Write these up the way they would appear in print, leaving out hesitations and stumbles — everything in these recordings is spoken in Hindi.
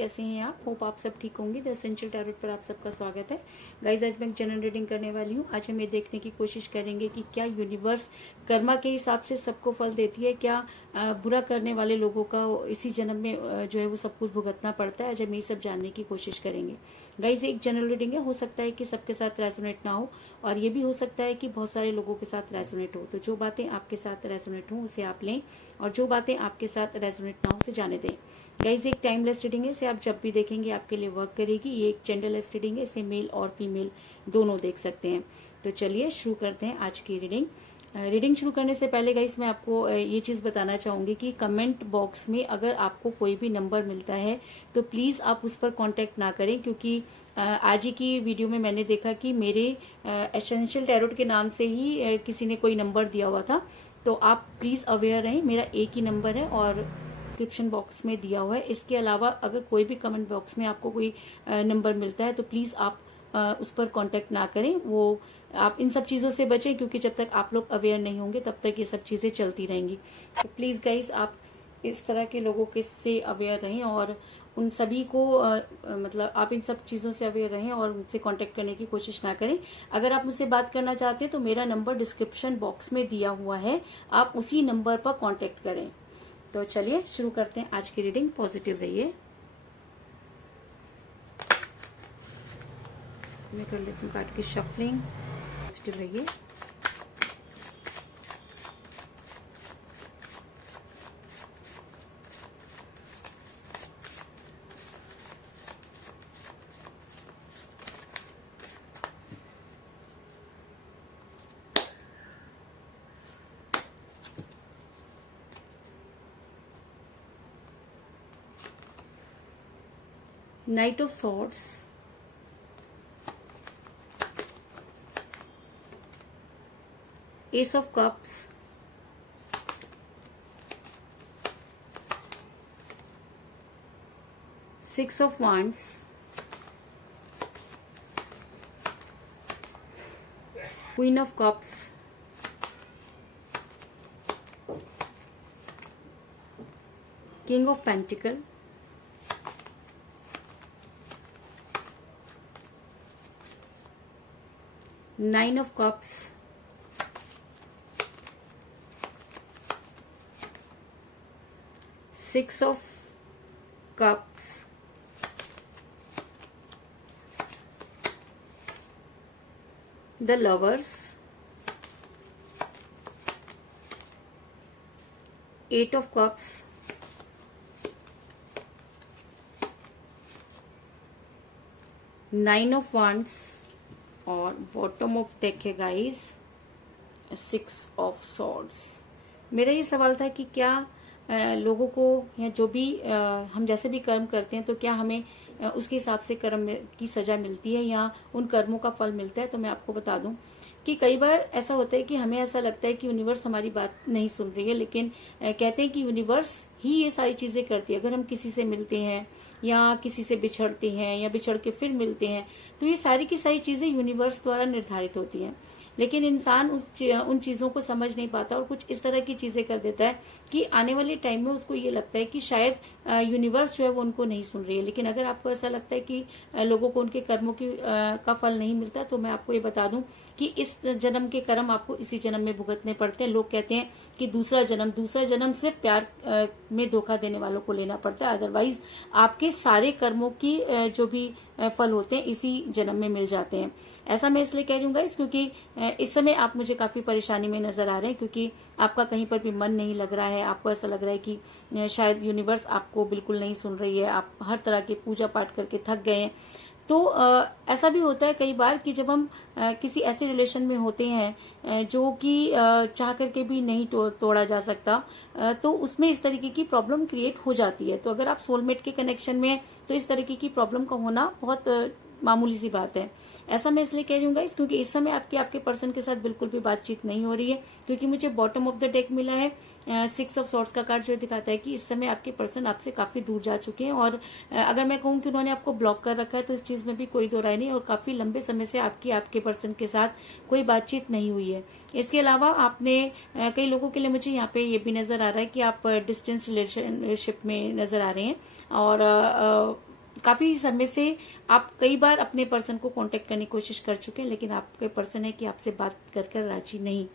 कैसे हैं आप? होप आप सब ठीक होंगे। द एसेंशियल टैरोट पर आप सबका स्वागत है। गाइज, आज मैं जनरल रीडिंग करने वाली हूँ। आज हम ये देखने की कोशिश करेंगे कि क्या यूनिवर्स कर्मा के हिसाब से सबको फल देती है, क्या बुरा करने वाले लोगों का इसी जन्म में जो है वो सब कुछ भुगतना पड़ता है। आज हम ये सब जानने की कोशिश करेंगे। गाइज, एक जनरल रीडिंग है, हो सकता है कि सबके साथ रेजोनेट ना हो और ये भी हो सकता है कि बहुत सारे लोगों के साथ रेजोनेट हो। तो जो बातें आपके साथ रेजोनेट हो उसे आप लें और जो बातें आपके साथ रेजोनेट ना हो उसे जाने दें। गाइज, एक टाइमलेस रीडिंग है, इसे आप जब भी देखेंगे आपके लिए वर्क करेगी। ये एक जेंडरलेस रीडिंग है, इसे मेल और फीमेल दोनों देख सकते हैं। तो चलिए शुरू करते हैं आज की रीडिंग। रीडिंग शुरू करने से पहले गाइस मैं आपको ये चीज बताना चाहूंगी कि कमेंट बॉक्स में अगर आपको कोई भी नंबर मिलता है तो प्लीज आप उस पर कांटेक्ट ना करें, क्योंकि आज ही की वीडियो में मैंने देखा कि मेरे एसेंशियल टैरोट के नाम से ही किसी ने कोई नंबर दिया हुआ था। तो आप प्लीज अवेयर रहें, मेरा एक ही नंबर है और डिस्क्रिप्शन बॉक्स में दिया हुआ है। इसके अलावा अगर कोई भी कमेंट बॉक्स में आपको कोई नंबर मिलता है तो प्लीज आप उस पर कांटेक्ट ना करें। वो आप इन सब चीजों से बचें, क्योंकि जब तक आप लोग अवेयर नहीं होंगे तब तक ये सब चीजें चलती रहेंगी। तो प्लीज गाइस, आप इस तरह के लोगों के से अवेयर रहें और उन सभी को मतलब आप इन सब चीजों से अवेयर रहें और उनसे कांटेक्ट करने की कोशिश ना करें। अगर आप मुझसे बात करना चाहते हैं तो मेरा नंबर डिस्क्रिप्शन बॉक्स में दिया हुआ है, आप उसी नंबर पर कांटेक्ट करें। तो चलिए शुरू करते हैं आज की रीडिंग। पॉजिटिव रहिए। मैं कर लेती हूँ कार्ड की शफलिंग। पॉजिटिव रहिए। Knight of Swords, Ace of Cups, Six of Wands, Queen of Cups, King of Pentacles, Nine of Cups, Six of Cups, the Lovers, Eight of Cups, Nine of Wands और बॉटम ऑफ डेक है गाइस सिक्स ऑफ सॉर्ड्स। मेरा ये सवाल था कि क्या लोगों को या जो भी हम जैसे भी कर्म करते हैं तो क्या हमें उसके हिसाब से कर्म की सजा मिलती है या उन कर्मों का फल मिलता है। तो मैं आपको बता दूं कि कई बार ऐसा होता है कि हमें ऐसा लगता है कि यूनिवर्स हमारी बात नहीं सुन रही है, लेकिन कहते हैं कि यूनिवर्स ही ये सारी चीजें करती है। अगर हम किसी से मिलते हैं या किसी से बिछड़ते हैं या बिछड़ के फिर मिलते हैं तो ये सारी की सारी चीजें यूनिवर्स द्वारा निर्धारित होती हैं, लेकिन इंसान उन चीजों को समझ नहीं पाता और कुछ इस तरह की चीजें कर देता है कि आने वाले टाइम में उसको ये लगता है कि शायद यूनिवर्स जो है वो उनको नहीं सुन रही है। लेकिन अगर आपको ऐसा लगता है कि लोगों को उनके कर्मों की का फल नहीं मिलता, तो मैं आपको ये बता दूं कि इस जन्म के कर्म आपको इसी जन्म में भुगतने पड़ते हैं। लोग कहते हैं कि दूसरा जन्म सिर्फ प्यार में धोखा देने वालों को लेना पड़ता है, अदरवाइज आपके सारे कर्मों की जो भी फल होते हैं इसी जन्म में मिल जाते हैं। ऐसा मैं इसलिए कह रही हूँ गाइस, क्योंकि इस समय आप मुझे काफी परेशानी में नजर आ रहे हैं, क्योंकि आपका कहीं पर भी मन नहीं लग रहा है। आपको ऐसा लग रहा है कि शायद यूनिवर्स आपको बिल्कुल नहीं सुन रही है। आप हर तरह के पूजा पाठ करके थक गए हैं। तो ऐसा भी होता है कई बार कि जब हम किसी ऐसे रिलेशन में होते हैं जो कि चाह करके भी नहीं तोड़ा जा सकता, तो उसमें इस तरीके की प्रॉब्लम क्रिएट हो जाती है। तो अगर आप सोलमेट के कनेक्शन में हैं तो इस तरीके की प्रॉब्लम का होना बहुत मामूली सी बात है। ऐसा मैं इसलिए कह रही हूँ गाइस, क्योंकि इस समय आपके पर्सन के साथ बिल्कुल भी बातचीत नहीं हो रही है, क्योंकि मुझे बॉटम ऑफ द डेक मिला है। सिक्स ऑफ सॉर्ड्स का कार्ड जो दिखाता है कि इस समय आपके पर्सन आपसे काफी दूर जा चुके हैं और अगर मैं कहूँ कि उन्होंने आपको ब्लॉक कर रखा है तो इस चीज में भी कोई दो राय नहीं, और काफी लंबे समय से आपके पर्सन के साथ कोई बातचीत नहीं हुई है। इसके अलावा आपने कई लोगों के लिए मुझे यहाँ पे ये भी नजर आ रहा है कि आप डिस्टेंस रिलेशनशिप में नजर आ रहे हैं और काफी समय से आप कई बार अपने पर्सन को कांटेक्ट करने की कोशिश कर चुके हैं, लेकिन आपके पर्सन है कि आपसे बात कर राजी नहीं।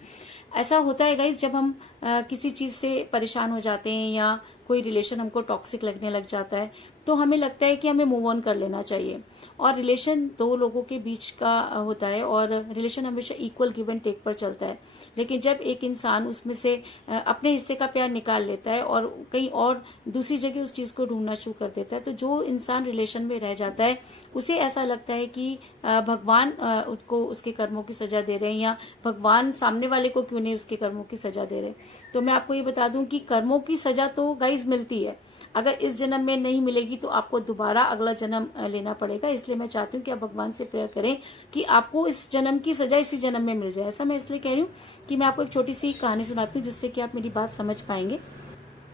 ऐसा होता है गाइस, जब हम किसी चीज से परेशान हो जाते हैं या कोई रिलेशन हमको टॉक्सिक लगने लग जाता है, तो हमें लगता है कि हमें मूव ऑन कर लेना चाहिए। और रिलेशन दो लोगों के बीच का होता है, और रिलेशन हमेशा इक्वल गिव एंड टेक पर चलता है। लेकिन जब एक इंसान उसमें से अपने हिस्से का प्यार निकाल लेता है और कहीं और दूसरी जगह उस चीज को ढूंढना शुरू कर देता है, तो जो इंसान रिलेशन में रह जाता है उसे ऐसा लगता है कि भगवान उसको उसके कर्मों की सजा दे रहे हैं, या भगवान सामने वाले को क्यों नहीं उसके कर्मों की सजा दे रहे। तो मैं आपको ये बता दूं कि कर्मों की सजा तो गाइज मिलती है, अगर इस जन्म में नहीं मिलेगी तो आपको दोबारा अगला जन्म लेना पड़ेगा। इसलिए मैं चाहती हूँ कि आप भगवान से प्रेयर करें कि आपको इस जन्म की सजा इसी जन्म में मिल जाए। ऐसा मैं इसलिए कह रही हूँ कि मैं आपको एक छोटी सी कहानी सुनाती हूँ, जिससे कि आप मेरी बात समझ पाएंगे।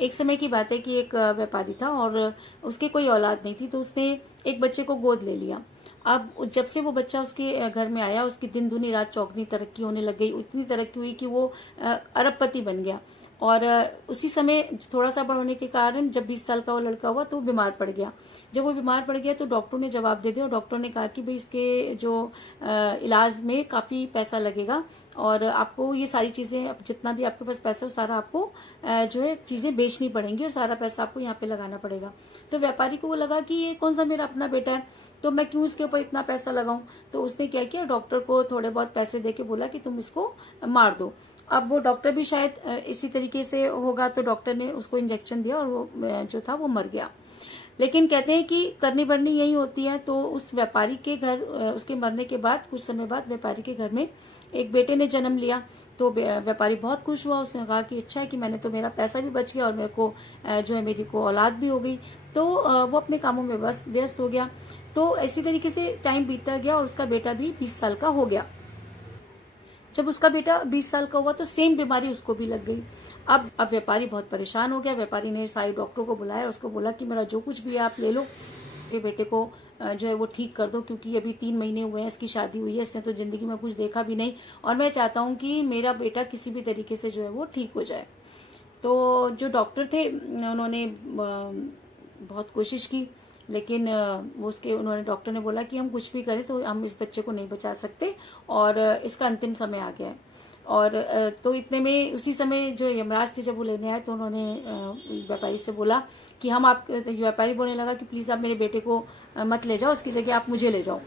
एक समय की बात है कि एक व्यापारी था और उसके कोई औलाद नहीं थी, तो उसने एक बच्चे को गोद ले लिया। अब जब से वो बच्चा उसके घर में आया, उसकी दिन दूनी रात चौगनी तरक्की होने लग गई। इतनी तरक्की हुई कि वो अरबपति बन गया। और उसी समय थोड़ा सा बड़ा होने के कारण जब 20 साल का वो लड़का हुआ तो वो बीमार पड़ गया। जब वो बीमार पड़ गया तो डॉक्टर ने जवाब दे दिया, और डॉक्टर ने कहा कि भाई इसके जो इलाज में काफी पैसा लगेगा, और आपको ये सारी चीजें, जितना भी आपके पास पैसा हो सारा आपको जो है चीजें बेचनी पड़ेंगी, और सारा पैसा आपको यहाँ पे लगाना पड़ेगा। तो व्यापारी को वो लगा कि ये कौन सा मेरा अपना बेटा है, तो मैं क्यों इसके ऊपर इतना पैसा लगाऊं। तो उसने क्या किया, डॉक्टर को थोड़े बहुत पैसे देके बोला कि तुम इसको मार दो। अब वो डॉक्टर भी शायद इसी तरीके से होगा, तो डॉक्टर ने उसको इंजेक्शन दिया और वो जो था वो मर गया। लेकिन कहते हैं कि करनी बढ़नी यही होती है। तो उस व्यापारी के घर, उसके मरने के बाद कुछ समय बाद व्यापारी के घर में एक बेटे ने जन्म लिया। तो व्यापारी बहुत खुश हुआ। उसने कहा कि अच्छा है कि मैंने तो, मेरा पैसा भी बच गया और मेरे को जो है मेरी को औलाद भी हो गई। तो वो अपने कामों में बस व्यस्त हो गया। तो इसी तरीके से टाइम बीतता गया और उसका बेटा भी 20 साल का हो गया। जब उसका बेटा 20 साल का हुआ तो सेम बीमारी उसको भी लग गई। अब व्यापारी बहुत परेशान हो गया। व्यापारी ने सारे डॉक्टरों को बुलाया और उसको बोला कि मेरा जो कुछ भी है आप ले लो, मेरे बेटे को जो है वो ठीक कर दो, क्योंकि अभी 3 महीने हुए हैं इसकी शादी हुई है, इसने तो जिंदगी में कुछ देखा भी नहीं, और मैं चाहता हूँ कि मेरा बेटा किसी भी तरीके से जो है वो ठीक हो जाए। तो जो डॉक्टर थे उन्होंने बहुत कोशिश की, लेकिन उन्होंने, डॉक्टर ने बोला कि हम कुछ भी करें तो हम इस बच्चे को नहीं बचा सकते, और इसका अंतिम समय आ गया है। और तो इतने में उसी समय जो यमराज थे जब वो लेने आए, तो उन्होंने व्यापारी से बोला कि हम आप, व्यापारी बोलने लगा कि प्लीज आप मेरे बेटे को मत ले जाओ, उसकी जगह आप मुझे ले जाओ।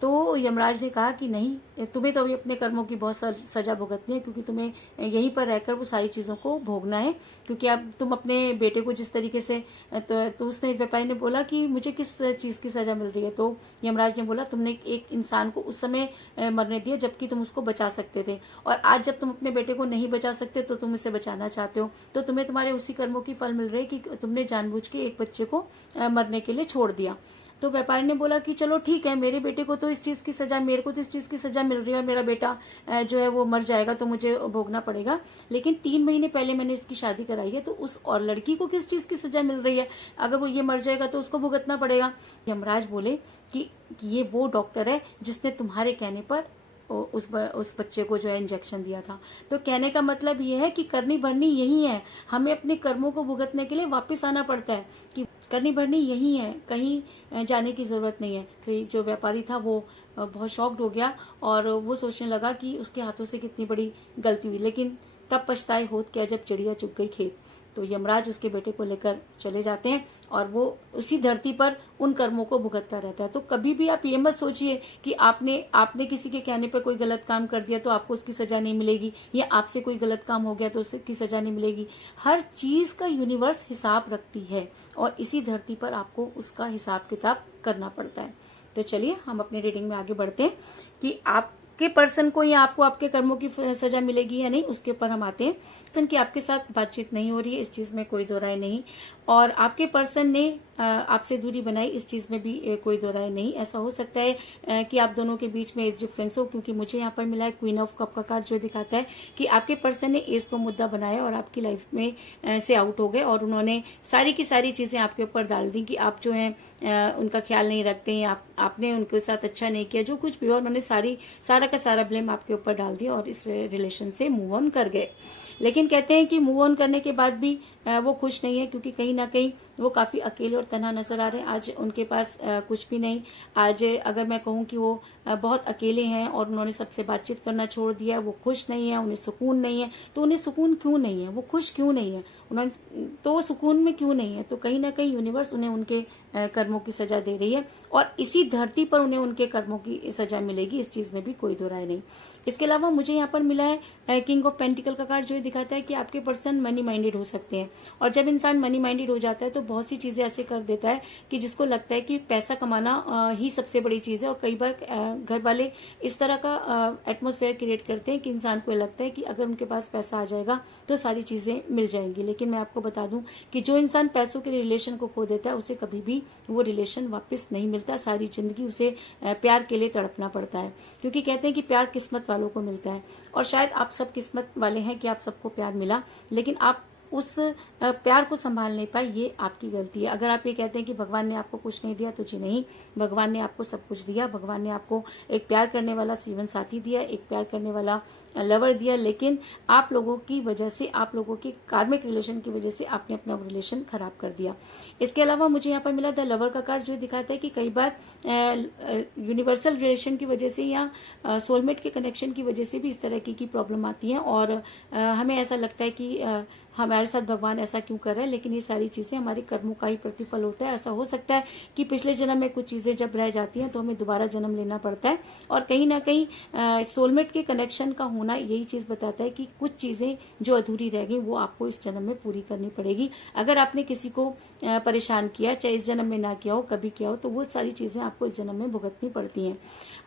तो यमराज ने कहा कि नहीं, तुम्हें तो अभी अपने कर्मों की बहुत सजा भुगतनी है, क्योंकि तुम्हें यहीं पर रहकर वो सारी चीजों को भोगना है। क्योंकि अब तुम अपने बेटे को जिस तरीके से, तो उसने, व्यापारी ने बोला कि मुझे किस चीज की सजा मिल रही है। तो यमराज ने बोला तुमने एक इंसान को उस समय मरने दिया जबकि तुम उसको बचा सकते थे, और आज जब तुम अपने बेटे को नहीं बचा सकते तो तुम इसे बचाना चाहते हो, तो तुम्हें तुम्हारे उसी कर्मों की फल मिल रही है कि तुमने जानबूझ के एक बच्चे को मरने के लिए छोड़ दिया। तो व्यापारी ने बोला कि चलो ठीक है, मेरे बेटे को तो इस चीज की सजा, मेरे को तो इस चीज की सजा मिल रही है, और मेरा बेटा जो है वो मर जाएगा तो मुझे भोगना पड़ेगा, लेकिन 3 महीने पहले मैंने इसकी शादी कराई है, तो उस और लड़की को किस चीज की सजा मिल रही है, अगर वो ये मर जाएगा तो उसको भुगतना पड़ेगा। यमराज बोले कि ये वो डॉक्टर है जिसने तुम्हारे कहने पर उस बच्चे को जो है इंजेक्शन दिया था। तो कहने का मतलब ये है कि करनी भरनी यही है, हमें अपने कर्मों को भुगतने के लिए वापस आना पड़ता है, कि करनी भरनी यही है, कहीं जाने की जरूरत नहीं है। तो ये जो व्यापारी था वो बहुत शॉक्ड हो गया, और वो सोचने लगा कि उसके हाथों से कितनी बड़ी गलती हुई, लेकिन तब पछताए होत क्या जब चिड़िया चुग गई खेत। तो यमराज उसके बेटे को लेकर चले जाते हैं, और वो उसी धरती पर उन कर्मों को भुगतता रहता है। तो कभी भी आप ये मत सोचिए कि आपने किसी के कहने पर कोई गलत काम कर दिया तो आपको उसकी सजा नहीं मिलेगी, या आपसे कोई गलत काम हो गया तो उसकी सजा नहीं मिलेगी। हर चीज का यूनिवर्स हिसाब रखती है, और इसी धरती पर आपको उसका हिसाब किताब करना पड़ता है। तो चलिए हम अपने रीडिंग में आगे बढ़ते हैं कि आपके पर्सन को या आपको आपके कर्मों की सजा मिलेगी या नहीं, उसके ऊपर हम आते हैं। पर्सन की आपके साथ बातचीत नहीं हो रही है, इस चीज में कोई दो राय नहीं, और आपके पर्सन ने आपसे दूरी बनाई, इस चीज में भी कोई दो राय नहीं। ऐसा हो सकता है कि आप दोनों के बीच में एज डिफरेंस हो, क्योंकि मुझे यहाँ पर मिला है क्वीन ऑफ कप का कार्ड, जो दिखाता है कि आपके पर्सन ने एज को मुद्दा बनाया और आपकी लाइफ में से आउट हो गए, और उन्होंने सारी की सारी चीजें आपके ऊपर डाल दी कि आप जो है उनका ख्याल नहीं रखते हैं, आपने उनके साथ अच्छा नहीं किया, जो कुछ भी हो उन्होंने सारा का सारा ब्लेम आपके ऊपर डाल दिया और इस रिलेशन से मूव ऑन कर गए। लेकिन कहते हैं कि मूव ऑन करने के बाद भी वो खुश नहीं है, क्योंकि कहीं ना कहीं वो काफी अकेले और तन्हा नजर आ रहे हैं। आज उनके पास कुछ भी नहीं। आज अगर मैं कहूँ कि वो बहुत अकेले हैं और उन्होंने सबसे बातचीत करना छोड़ दिया है, वो खुश नहीं है, उन्हें सुकून नहीं है। तो उन्हें सुकून क्यों नहीं है, वो खुश क्यों नहीं है, उन्होंने तो सुकून में क्यों नहीं है? तो कहीं ना कहीं यूनिवर्स उन्हें उनके कर्मों की सजा दे रही है, और इसी धरती पर उन्हें उनके कर्मों की सजा मिलेगी, इस चीज में भी कोई दो राय नहीं। इसके अलावा मुझे यहाँ पर मिला है किंग ऑफ पेंटिकल का कार्ड, जो ये दिखाता है कि आपके पर्सन मनी माइंडेड हो सकते हैं। और जब इंसान मनी माइंडेड हो जाता है तो बहुत सी चीजें ऐसे कर देता है कि जिसको लगता है कि पैसा कमाना ही सबसे बड़ी चीज है। और कई बार घर वाले इस तरह का एटमोस्फेयर क्रिएट करते हैं कि इंसान को लगता है कि अगर उनके पास पैसा आ जाएगा तो सारी चीजें मिल जाएंगी। लेकिन मैं आपको बता दूं कि जो इंसान पैसों के रिलेशन को खो देता है, उसे कभी भी वो रिलेशन वापस नहीं मिलता। सारी जिंदगी उसे प्यार के लिए तड़पना पड़ता है, क्योंकि कहते हैं कि प्यार किस्मत वालों को मिलता है। और शायद आप सब किस्मत वाले हैं कि आप सबको प्यार मिला, लेकिन आप उस प्यार को संभाल नहीं पाए, ये आपकी गलती है। अगर आप ये कहते हैं कि भगवान ने आपको कुछ नहीं दिया, तो जी नहीं, भगवान ने आपको सब कुछ दिया। भगवान ने आपको एक प्यार करने वाला जीवन साथी दिया, एक प्यार करने वाला लवर दिया, लेकिन आप लोगों की वजह से, आप लोगों के कार्मिक रिलेशन की वजह से आपने अपना रिलेशन खराब कर दिया। इसके अलावा मुझे यहाँ पर मिला द लवर का कार्ड, जो दिखाता है कि कई बार यूनिवर्सल रिलेशन की वजह से या सोलमेट के कनेक्शन की वजह से भी इस तरह की प्रॉब्लम आती है, और हमें ऐसा लगता है कि हमारे साथ भगवान ऐसा क्यों कर रहा है। लेकिन ये सारी चीजें हमारे कर्मों का ही प्रतिफल होता है। ऐसा हो सकता है कि पिछले जन्म में कुछ चीजें जब रह जाती हैं तो हमें दोबारा जन्म लेना पड़ता है, और कहीं ना कहीं सोलमेट के कनेक्शन का होना यही चीज बताता है कि कुछ चीजें जो अधूरी रह गई वो आपको इस जन्म में पूरी करनी पड़ेगी। अगर आपने किसी को परेशान किया, चाहे इस जन्म में ना किया हो, कभी किया हो, तो वो सारी चीजें आपको इस जन्म में भुगतनी पड़ती हैं।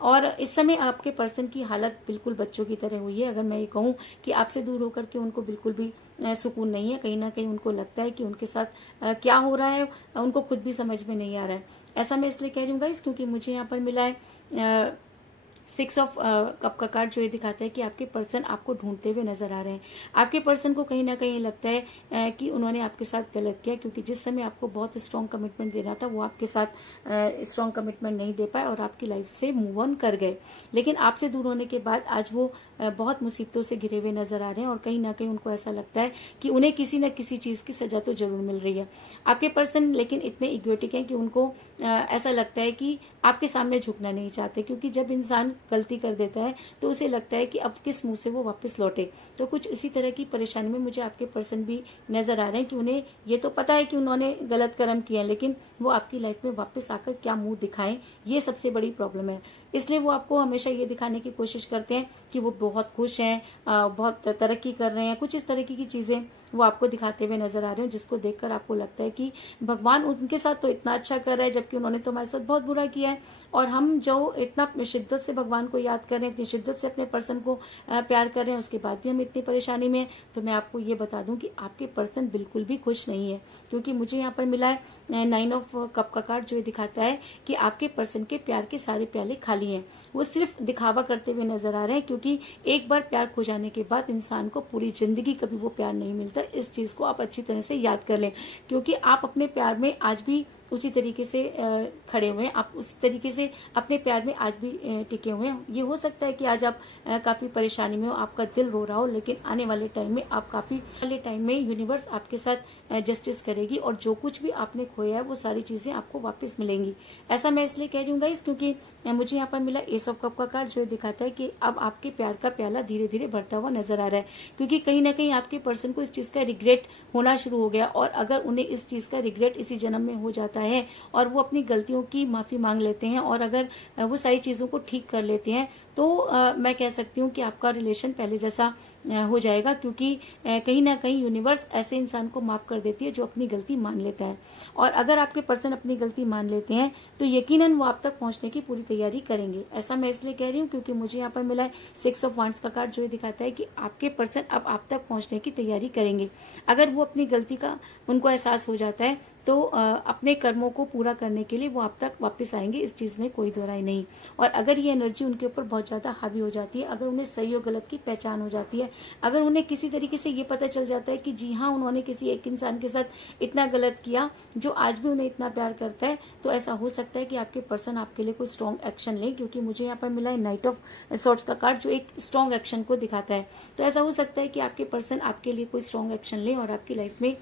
और इस समय आपके पर्सन की हालत बिल्कुल बच्चों की तरह हुई है। अगर मैं ये कहूँ कि आपसे दूर होकर के उनको बिल्कुल भी सुकून नहीं है, कहीं ना कहीं उनको लगता है कि उनके साथ क्या हो रहा है उनको खुद भी समझ में नहीं आ रहा है। ऐसा मैं इसलिए कह रही हूँ गाइस, क्योंकि मुझे यहाँ पर मिला है 6 ऑफ कप का कार्ड, जो ये दिखाता है कि आपके पर्सन आपको ढूंढते हुए नजर आ रहे हैं। आपके पर्सन को कहीं ना कहीं लगता है कि उन्होंने आपके साथ गलत किया, क्योंकि जिस समय आपको बहुत स्ट्रांग कमिटमेंट देना था वो आपके साथ स्ट्रांग कमिटमेंट नहीं दे पाए और आपकी लाइफ से मूव ऑन कर गए। लेकिन आपसे दूर होने के बाद आज वो बहुत मुसीबतों से घिरे हुए नजर आ रहे हैं, और कहीं ना कहीं उनको ऐसा लगता है कि उन्हें किसी न किसी चीज की सजा तो जरूर मिल रही है। आपके पर्सन लेकिन इतने इगोटिक हैं कि उनको ऐसा लगता है कि आपके सामने झुकना नहीं चाहते, क्योंकि जब इंसान गलती कर देता है तो उसे लगता है कि अब किस मुंह से वो वापस लौटे। तो कुछ इसी तरह की परेशानी में मुझे आपके पर्सन भी नजर आ रहे हैं कि उन्हें ये तो पता है कि उन्होंने गलत कर्म किया, लेकिन वो आपकी लाइफ में वापस आकर क्या मुंह दिखाएं, ये सबसे बड़ी प्रॉब्लम है। इसलिए वो आपको हमेशा ये दिखाने की कोशिश करते हैं कि वो बहुत खुश हैं, बहुत तरक्की कर रहे हैं। कुछ इस तरह की चीजें वो आपको दिखाते हुए नजर आ रहे हैं, जिसको देखकर आपको लगता है कि भगवान उनके साथ तो इतना अच्छा कर रहा है, जबकि उन्होंने तो हमारे साथ बहुत बुरा किया है। और हम जो इतना शिद्दत से भगवान को याद कर रहे हैं, इतनी शिद्दत से अपने पर्सन को प्यार कर रहे हैं, उसके बाद भी हम इतनी परेशानी में हैं। तो मैं आपको ये बता दूं कि आपके पर्सन बिल्कुल भी खुश नहीं है, क्योंकि मुझे यहाँ पर मिला है 9 ऑफ कप का कार्ड, जो ये दिखाता है कि आपके पर्सन के प्यार के सारे प्याले खाली हैं। वो सिर्फ दिखावा करते हुए नजर आ रहे हैं, क्योंकि एक बार प्यार खो जाने के बाद इंसान को पूरी जिंदगी कभी वो प्यार नहीं मिलता। इस चीज को आप अच्छी तरह से याद कर लें, क्योंकि आप अपने प्यार में आज भी उसी तरीके से खड़े हुए हैं, आप उसी तरीके से अपने प्यार में आज भी टिके हुए हैं। ये हो सकता है कि आज आप काफी परेशानी में हो, आपका दिल रो रहा हो, लेकिन आने वाले टाइम में आप काफी वाले टाइम में यूनिवर्स आपके साथ जस्टिस करेगी, और जो कुछ भी आपने खोया है वो सारी चीजें आपको वापस मिलेंगी। ऐसा मैं इसलिए कह रही हूँ गाइस, क्योंकि मुझे यहाँ पर मिला एस ऑफ कप का कार्ड, जो दिखाता है कि अब आपके प्यार का प्याला धीरे धीरे बढ़ता हुआ नजर आ रहा है, क्योंकि कहीं ना कहीं आपके पर्सन को इस चीज का रिग्रेट होना शुरू हो गया। और अगर उन्हें इस चीज का रिग्रेट इसी जन्म में हो जाता है और वो अपनी गलतियों की माफी मांग लेते हैं, और अगर वो सारी चीजों को ठीक कर लेते हैं, तो मैं कह सकती हूँ कि आपका रिलेशन पहले जैसा हो जाएगा, क्योंकि कहीं ना कहीं यूनिवर्स ऐसे इंसान को माफ कर देती है जो अपनी गलती मान लेता है। और अगर आपके पर्सन अपनी गलती मान लेते हैं तो यकीनन वो आप तक पहुंचने की पूरी तैयारी करेंगे। ऐसा मैं इसलिए कह रही हूँ क्योंकि मुझे यहाँ पर मिला है 6 ऑफ वांड्स का कार्ड, जो दिखाता है कि आपके पर्सन अब आप तक पहुंचने की तैयारी करेंगे। अगर वो अपनी गलती का उनको एहसास हो जाता है तो अपने कर्मों को पूरा करने के लिए वो आप तक वापस आएंगे, इस चीज में कोई दो राय नहीं। और अगर ये एनर्जी एनर्जी उनके ऊपर बहुत ज्यादा हावी हो जाती है अगर उन्हें सही और गलत की पहचान हो जाती है। अगर उन्हें किसी तरीके से ये पता चल जाता है कि जी हाँ, उन्होंने किसी एक इंसान के साथ इतना गलत किया जो आज भी उन्हें इतना प्यार करता है, तो ऐसा हो सकता है कि आपके पर्सन आपके लिए कोई स्ट्रॉन्ग एक्शन ले, क्योंकि मुझे यहाँ पर मिला है नाइट ऑफ सॉर्ड्स का कार्ड जो एक स्ट्रॉन्ग एक्शन को दिखाता है। तो ऐसा हो सकता है कि आपके पर्सन आपके लिए कोई स्ट्रॉन्ग एक्शन ले और आपकी लाइफ में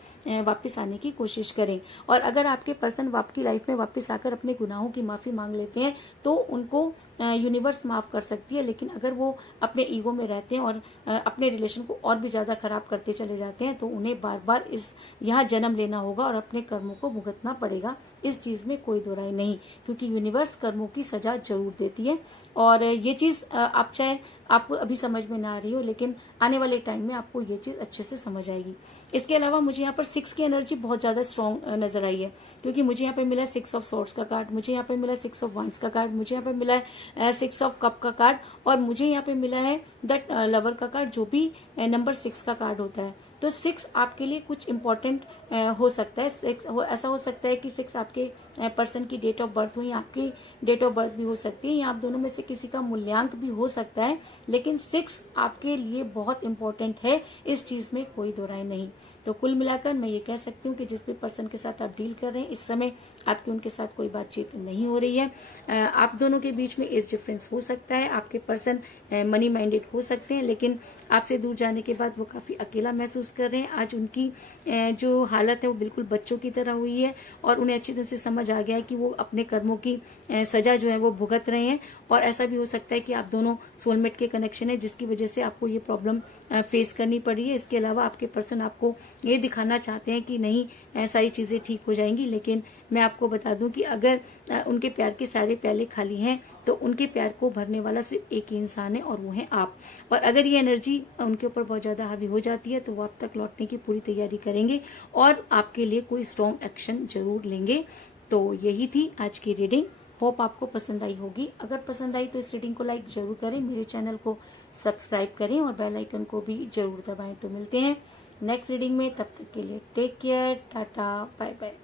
वापस आने की कोशिश करें। और अगर आपके पर्सन आपकी लाइफ में वापस आकर अपने गुनाहों की माफी मांग लेते हैं तो उनको यूनिवर्स माफ कर सकती है। लेकिन अगर वो अपने ईगो में रहते हैं और अपने रिलेशन को और भी ज्यादा खराब करते चले जाते हैं तो उन्हें बार बार यहाँ जन्म लेना होगा और अपने कर्मों को भुगतना पड़ेगा। इस चीज में कोई दो राय नहीं, क्योंकि यूनिवर्स कर्मों की सजा जरूर देती है। और ये चीज आप चाहे आपको अभी समझ में ना आ रही हो, लेकिन आने वाले टाइम में आपको ये चीज अच्छे से समझ आएगी। इसके अलावा मुझे यहाँ पर 6 की एनर्जी बहुत ज्यादा स्ट्रॉन्ग नजर आई है, क्योंकि मुझे यहाँ पे मिला 6 ऑफ सॉर्ड्स का कार्ड, मुझे यहाँ पे मिला 6 ऑफ वंस का कार्ड, मुझे यहाँ पे मिला है 6 ऑफ कप का कार्ड, और मुझे यहाँ पे मिला है द लवर का कार्ड, जो भी नंबर 6 का कार्ड होता है। तो 6 आपके लिए कुछ इंपॉर्टेंट हो सकता है। ऐसा हो सकता है कि 6 आपके पर्सन की डेट ऑफ बर्थ हो या आपकी डेट ऑफ बर्थ भी हो सकती है, या आप दोनों में से किसी का मूल्यांक भी हो सकता है। लेकिन 6 आपके लिए बहुत इंपॉर्टेंट है, इस चीज में कोई दो राय नहीं। तो कुल मिलाकर मैं ये कह सकती हूँ कि जिस भी पर्सन के साथ आप डील कर रहे हैं इस समय आपकी उनके साथ कोई बातचीत नहीं हो रही है। आप दोनों के बीच में एज डिफरेंस हो सकता है, आपके पर्सन मनी माइंडेड हो सकते हैं, लेकिन आपसे दूर जाने के बाद वो काफी अकेला महसूस कर रहे हैं। आज उनकी जो हालत है वो बिल्कुल बच्चों की तरह हुई है और उन्हें अच्छी तरह से समझ आ गया है कि वो अपने कर्मों की सजा जो है वो भुगत रहे हैं। और ऐसा भी हो सकता है कि आप दोनों सोलमेट के कनेक्शन है जिसकी वजह से आपको ये प्रॉब्लम फेस करनी पड़ी है। इसके अलावा आपके पर्सन आपको ये दिखाना चाहते हैं कि नहीं सारी चीजें ठीक हो जाएंगी, लेकिन मैं आपको बता दूं कि अगर उनके प्यार के सारे प्याले खाली हैं तो उनके प्यार को भरने वाला सिर्फ एक ही इंसान है और वो है आप। और अगर ये एनर्जी उनके ऊपर बहुत ज्यादा हावी हो जाती है तो वो आप तक लौटने की पूरी तैयारी करेंगे और आपके लिए कोई स्ट्रॉन्ग एक्शन जरूर लेंगे। तो यही थी आज की रीडिंग। होप आपको पसंद आई होगी। अगर पसंद आई तो इस रीडिंग को लाइक जरूर करें, मेरे चैनल को सब्सक्राइब करें और बेल आइकन को भी जरूर दबाएं। तो मिलते हैं नेक्स्ट रीडिंग में, तब तक के लिए take care, tata, bye bye.